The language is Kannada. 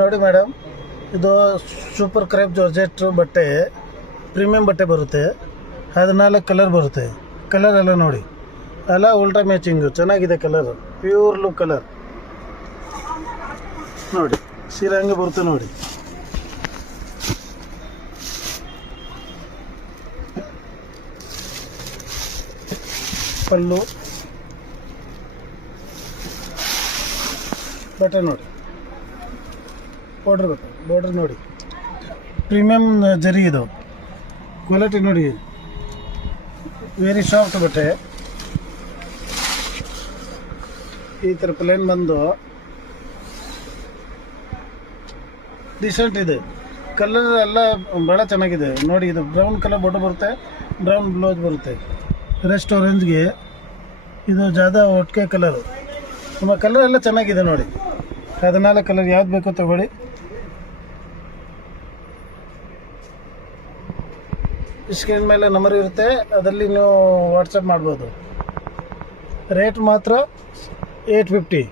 ನೋಡಿ ಮೇಡಮ್, ಇದು ಸೂಪರ್ ಕ್ರೇಪ್ ಜಾರ್ಜೆಟ್ ಬಟ್ಟೆ, ಪ್ರೀಮಿಯಂ ಬಟ್ಟೆ ಬರುತ್ತೆ. 14 ಕಲರ್ ಬರುತ್ತೆ. ಕಲರ್ ಎಲ್ಲ ನೋಡಿ, ಎಲ್ಲ ಉಲ್ಟಾ ಮ್ಯಾಚಿಂಗು, ಚೆನ್ನಾಗಿದೆ ಕಲರ್, ಪ್ಯೂರ್ ಲುಕ್ ಕಲರ್ ನೋಡಿ. ಸೀರೆ ಹಂಗೆ ಬರುತ್ತೆ ನೋಡಿ. ಪಲ್ಲು ಬಟ್ಟೆ ನೋಡಿ, ಬಾರ್ಡ್ರ್ ನೋಡಿ, ಪ್ರೀಮಿಯಂ ಜರಿ ಇದು, ಕ್ವಾಲಿಟಿ ನೋಡಿ, ವೆರಿ ಸಾಫ್ಟ್ ಬಟ್ಟೆ. ಈ ಥರ ಪ್ಲೇನ್ ಬಂದು ಡಿಸೆಂಟ್ ಇದೆ. ಕಲರ್ ಎಲ್ಲ ಭಾಳ ಚೆನ್ನಾಗಿದೆ ನೋಡಿ. ಇದು ಬ್ರೌನ್ ಕಲರ್ ಬಾರ್ಡರ್ ಬರುತ್ತೆ, ಬ್ರೌನ್ ಬ್ಲೌಸ್ ಬರುತ್ತೆ. ರೆಸ್ಟ್ ಆರೆಂಜ್ಗೆ ಇದು ಜಾದಾ ಒಟ್ಟಿಗೆ ಕಲರು. ನಮ್ಮ ಕಲರ್ ಎಲ್ಲ ಚೆನ್ನಾಗಿದೆ ನೋಡಿ. 14 ಕಲರ್ ಯಾವ್ದು ಬೇಕೋ ತಗೊಳ್ಳಿ. ಸ್ಕ್ರೀನ್ ಮೇಲೆ ನಂಬರ್ ಇರುತ್ತೆ, ಅದರಲ್ಲಿ ನೀವು ವಾಟ್ಸಪ್ ಮಾಡ್ಬೋದು. ರೇಟ್ ಮಾತ್ರ 850.